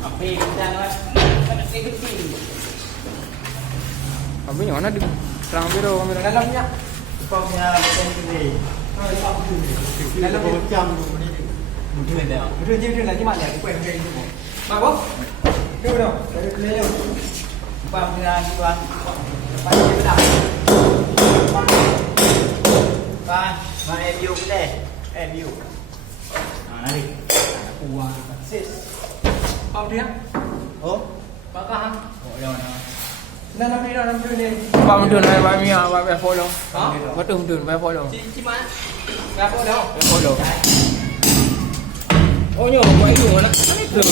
Api dan kan kecil. Api yang mana di terang biru kamera Dalamnya punya macam ni. Dalam macam ni. Mungkin dah. Mungkin lagi mana aku yang ini tu. Bagus. Dia dah. Dari player. Bang dengan tuan. Pada kita. Bang, mana view boleh? View. Nari. Kuah. Sis. Bao dia? Oh. Bakah? Oh, ya mana. Nam đi lên. ba mình đường này ba mi à ba phôi đâu Hả? có đường ba phôi đâu Chi má? Ra phố đâu? ba phôi đâu ô nhiều quay nhiều lắm từ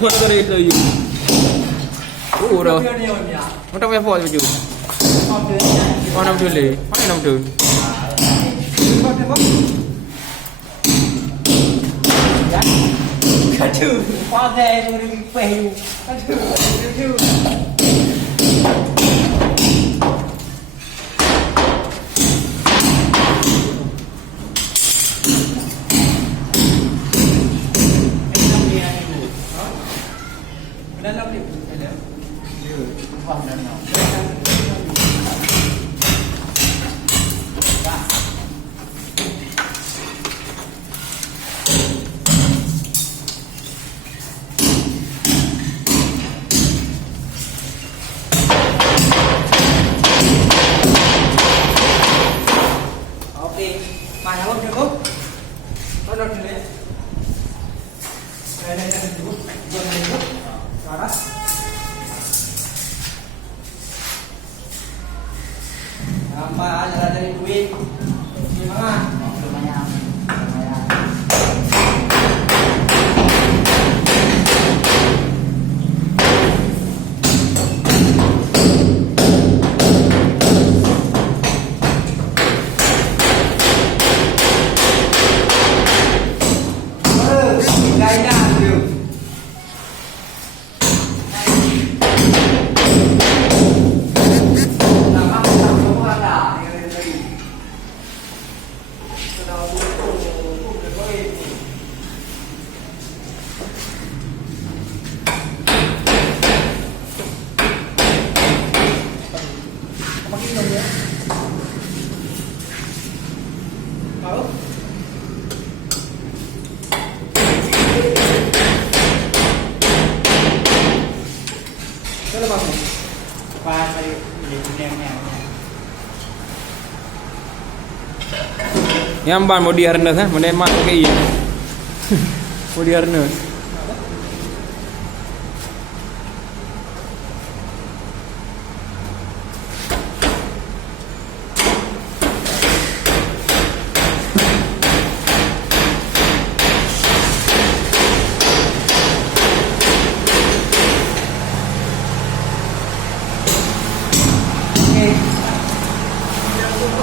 rồi có đây từ gì ủ rồi nó trong ba phôi rồi chứ con năm trường lì mấy năm trường Cả trừ qua về rồi đi về cả trừ Mà nó không không? Nó đâu thế? Đây chú, vừa này chú, vào đó. Mà giờ đây quý, gì mà? Và đây nèo yang ban modern dah kan modern mat ke iya modern